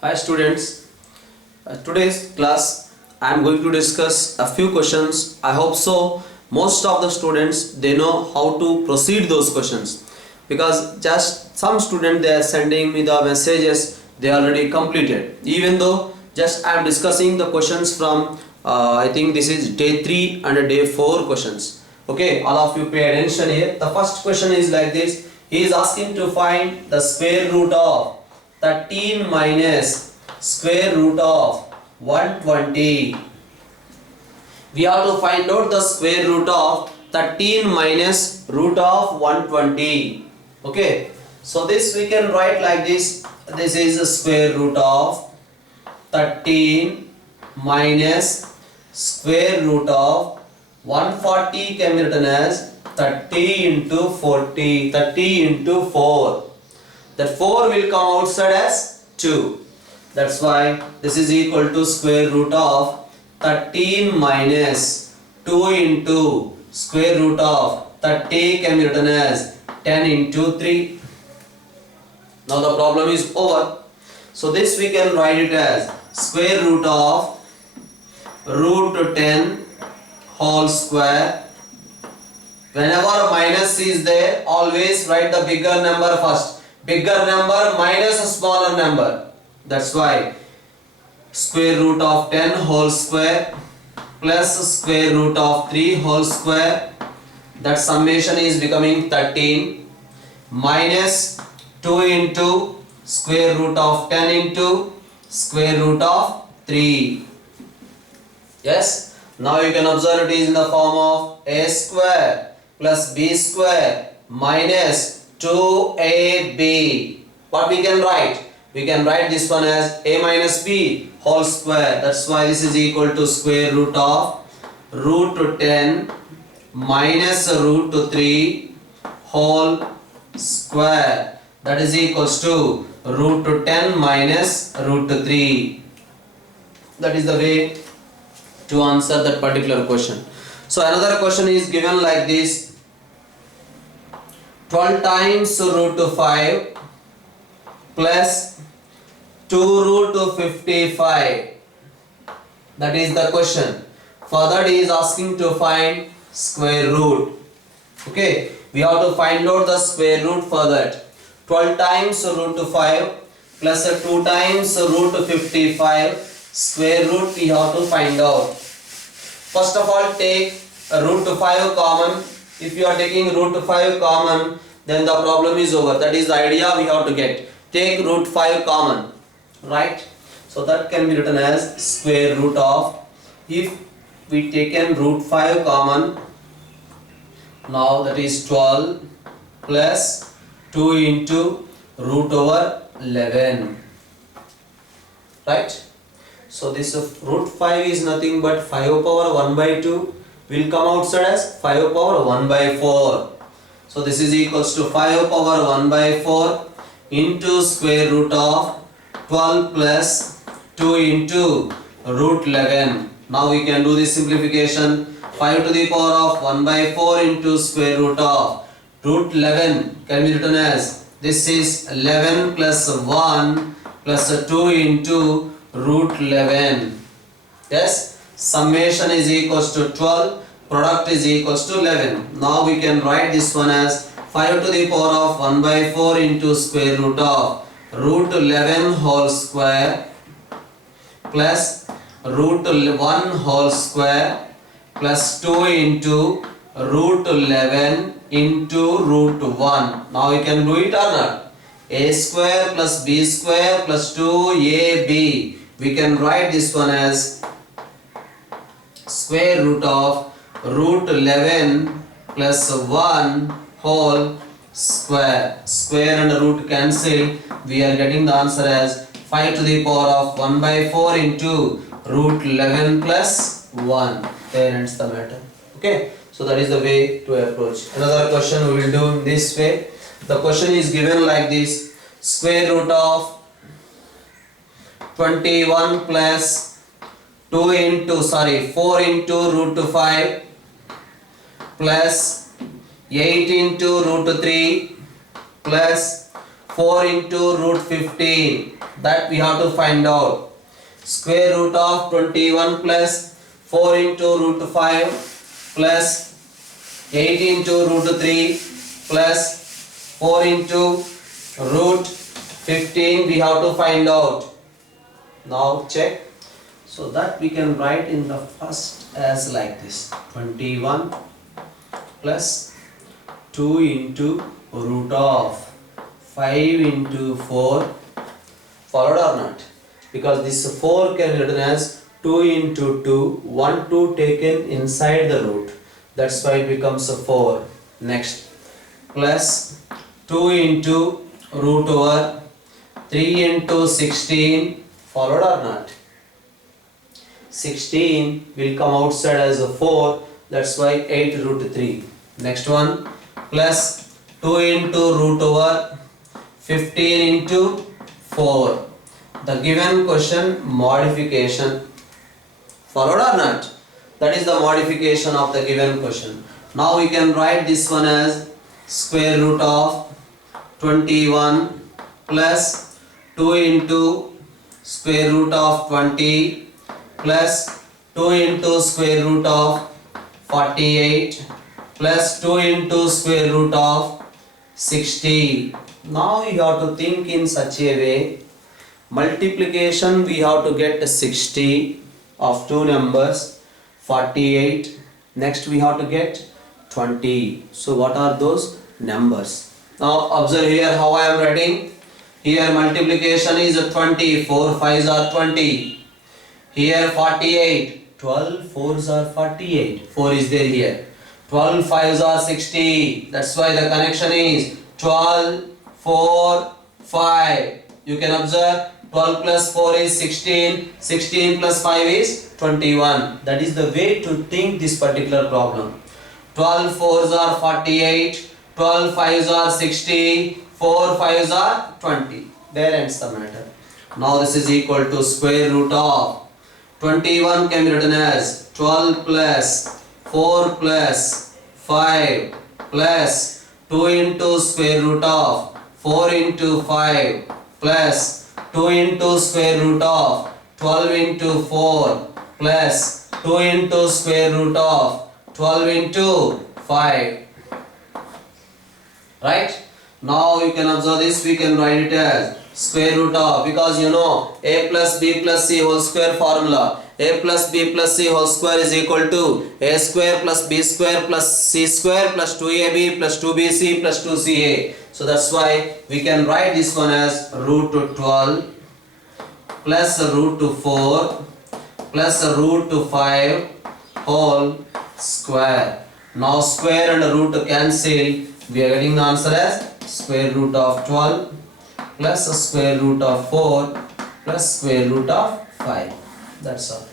Hi students, today's class I am going to discuss a few questions. I hope so most of the students they know how to proceed those questions, because just some student they are sending me the messages they already completed, even though just I am discussing the questions from I think this is day 3 and day 4 questions. Okay, all of you pay attention here. The first question is like this. He is asking to find the square root of 13 minus square root of 120. We have to find out the square root of 13 minus root of 120. Okay, so this we can write like this. This is the square root of 13 minus square root of 140 can be written as 30 into 40, 30 into 4. That 4 will come outside as 2. That's why this is equal to square root of 13 minus 2 into square root of 30 can be written as 10 into 3. Now the problem is over. So this we can write it as square root of root 10 whole square. Whenever minus is there, always write the bigger number first. Bigger number minus a smaller number. That's why square root of 10 whole square plus square root of 3 whole square. That summation is becoming 13 minus 2 into square root of 10 into square root of 3. Yes, now you can observe it is in the form of a square plus b square minus 2ab. What we can write? We can write this one as a minus b whole square. That's why this is equal to square root of root 10 minus root 3 whole square. That is equals to root 10 minus root 3. That is the way to answer that particular question. So another question is given like this. 12 times root 5 plus 2 root 55. That is the question. Further he is asking to find square root. Okay, we have to find out the square root for that. 12 times root 5 plus 2 times root 55 square root we have to find out. First of all, take root 5 common. If you are taking root 5 common, then the problem is over. That is the idea we have to get. Take root 5 common, right? So that can be written as square root of, if we taken root 5 common, now that is 12 plus 2 into root over 11, right? So this root 5 is nothing but 5 power 1 by 2 will come outside as 5 power 1 by 4. So this is equals to 5 power 1 by 4 into square root of 12 plus 2 into root 11. Now we can do this simplification. 5 to the power of 1 by 4 into square root of root 11 can be written as, this is 11 plus 1 plus 2 into root 11. Yes, summation is equals to 12, product is equals to 11. Now we can write this one as 5 to the power of 1 by 4 into square root of root 11 whole square plus root 1 whole square plus 2 into root 11 into root 1. Now we can do it or not? A square plus b square plus 2ab. We can write this one as square root of root 11 plus 1 whole square. Square and root cancel. We are getting the answer as 5 to the power of 1 by 4 into root 11 plus 1. There ends the matter. Okay. So that is the way to approach. Another question we will do in this way. The question is given like this. Square root of 21 plus 4 into root 5 plus 8 into root 3 plus 4 into root 15. That we have to find out. Square root of 21 plus 4 into root 5 plus 8 into root 3 plus 4 into root 15 we have to find out. Now check. So that we can write in the first as like this. 21 plus 2 into root of 5 into 4. Followed or not? Because this 4 can be written as 2 into 2. 1 2 taken inside the root. That's why it becomes a 4. Next. Plus 2 into root over 3 into 16. Followed or not? 16 will come outside as a 4. That's why 8 root 3. Next one. Plus 2 into root over 15 into 4. The given question modification. Followed or not? That is the modification of the given question. Now we can write this one as square root of 21 plus 2 into square root of 20 plus 2 into square root of 48 plus 2 into square root of 60. Now you have to think in such a way. Multiplication we have to get 60 of two numbers, 48. Next we have to get 20. So what are those numbers? Now observe here how I am writing. Here multiplication is 20, 4 5s are 20. Here 48, 12 4s are 48. 4 is there here. 12 5s are 60. That's why the connection is 12, 4, 5. You can observe 12 plus 4 is 16. 16 plus 5 is 21. That is the way to think this particular problem. 12 4s are 48. 12 5s are 60. 4 5s are 20. There ends the matter. Now this is equal to square root of 21 can be written as 12 plus 4 plus 5 plus 2 into square root of 4 into 5 plus 2 into square root of 12 into 4 plus 2 into square root of 12 into 5. Right? Now you can observe this, we can write it as square root of, because you know a plus b plus c whole square formula. A plus b plus c whole square is equal to a square plus b square plus c square plus 2ab plus 2bc plus 2ca. So that's why we can write this one as root to 12 plus root to 4 plus root to 5 whole square. Now square and root cancel. We are getting the answer as square root of 12 plus square root of 4 plus square root of 5. That's all.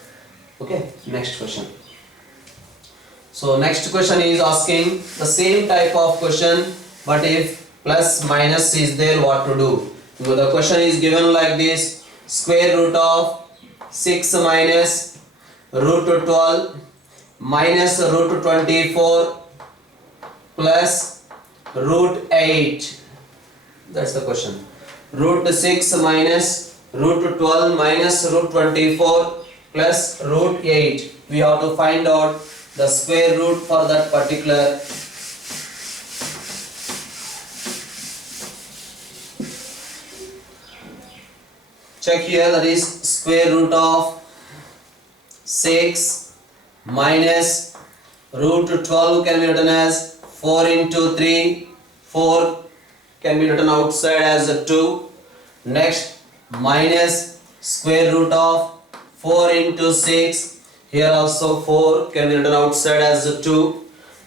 Okay, next question. So next question is asking the same type of question, but if plus minus is there, what to do? So the question is given like this: square root of 6 minus root 12 minus root 24 plus root 8. That's the question. Root 6 minus root 12 minus root 24 plus root 8. We have to find out the square root for that particular. Check here, that is square root of 6 minus root 12 can be written as 4 into 3. 4 can be written outside as 2. Next, minus square root of 4 into 6. Here also 4 can be written outside as 2.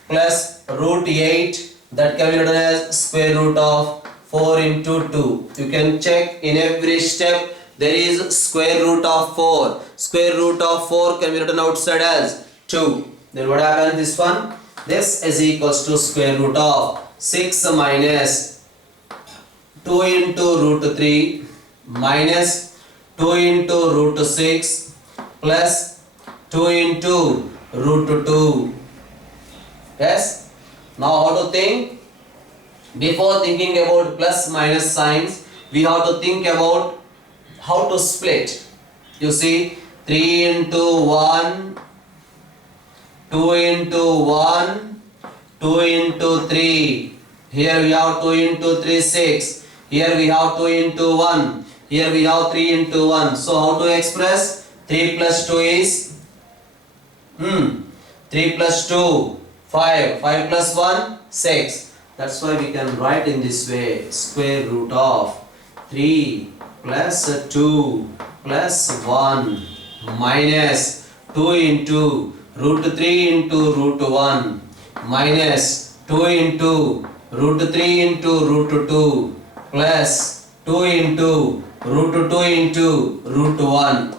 Plus root 8, that can be written as square root of 4 into 2. You can check in every step there is square root of 4. Square root of 4 can be written outside as 2. Then what happens this one? This is equals to square root of 6 minus 2 into root 3 minus 2 into root 6 plus 2 into root 2. Yes? Now how to think? Before thinking about plus minus signs, we have to think about how to split. You see, 3 into 1, 2 into 1, 2 into 3. Here we have 2 into 3, 6. Here we have 2 into 1. Here we have 3 into 1. So how to express? 3 plus 2 is 3 plus 2, 5. 5 plus 1, 6. That's why we can write in this way. Square root of 3 plus 2 plus 1 minus 2 into root 3 into root 1 minus 2 into root 3 into root 2 plus 2 into root 2 into root 1.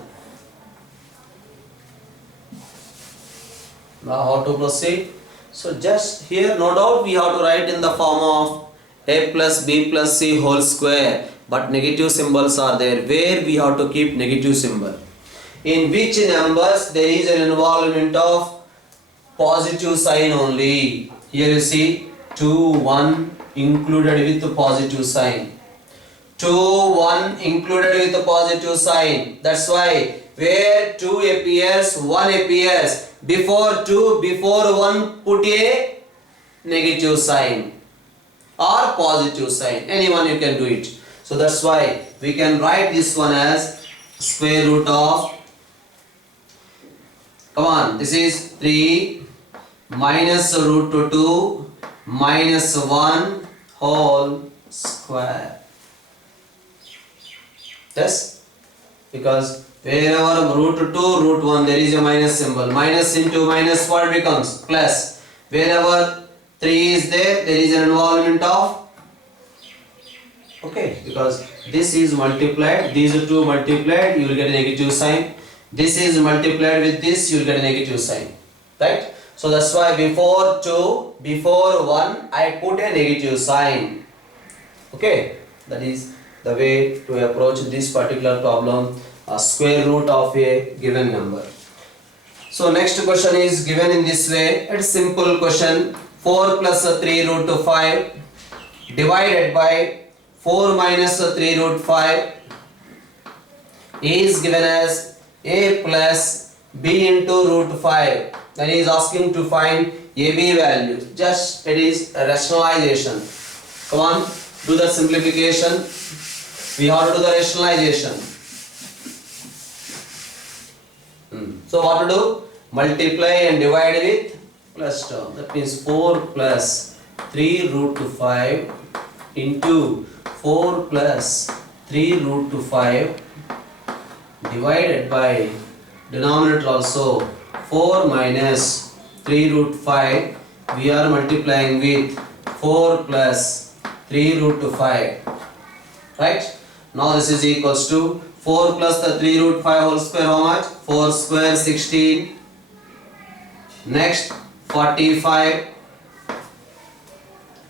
Now how to proceed? So just here, no doubt we have to write in the form of a plus b plus c whole square, but negative symbols are there. Where we have to keep negative symbol? In which numbers there is an involvement of positive sign only? Here you see 2, 1 included with the positive sign. 2, 1 included with the positive sign. That's why where 2 appears, 1 appears. Before 2, before 1, put a negative sign or positive sign. Anyone you can do it. So that's why we can write this one as square root of, come on, this is 3 minus root 2 minus 1 whole square. Yes, because wherever root 2, root 1 there is a minus symbol. Minus into minus what becomes? Plus. Wherever 3 is there, there is an involvement of, okay, because this is multiplied, these are 2 multiplied, you will get a negative sign. This is multiplied with this, you will get a negative sign. Right? So that's why before 2, before 1, I put a negative sign. Okay, that is the way to approach this particular problem, a square root of a given number. So next question is given in this way. It's simple question. 4 plus 3 root 5 divided by 4 minus 3 root 5 is given as a plus b into root 5. Then he is asking to find ab value. Just it is a rationalization. Come on, do the simplification. We have to do the rationalization. So what to do? Multiply and divide with plus term. That means 4 plus 3 root 5 into 4 plus 3 root 5 divided by denominator also 4 minus 3 root 5. We are multiplying with 4 plus 3 root 5. Right? Now this is equals to 4 plus the 3 root 5 whole square, how much? 4 square 16. Next 45.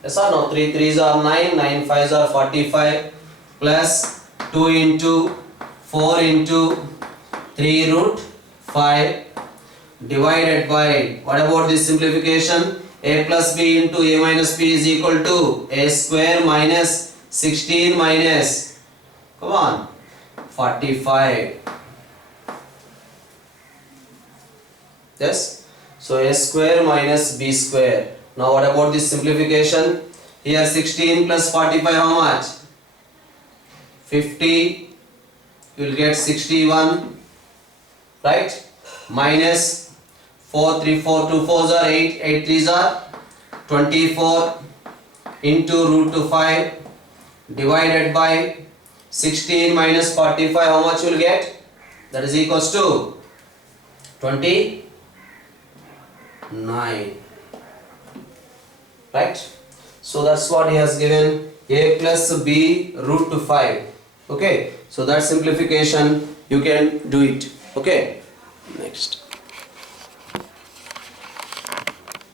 Yes or no? 3 3s are 9, 9 5s are 45 plus 2 into 4 into 3 root 5 divided by, what about this simplification? A plus b into a minus b is equal to a square minus 16 minus, come on, 45. Yes, so a square minus b square. Now what about this simplification? Here 16 plus 45, how much? 50. You will get 61, right? Minus 4 3 4 2 4s are 8, 8 3s are 24 into root 5 divided by 16 minus 45, how much you will get? That is equals to 29. Right? So that's what he has given, a plus b root 5. Okay, so that simplification you can do it. Okay, next.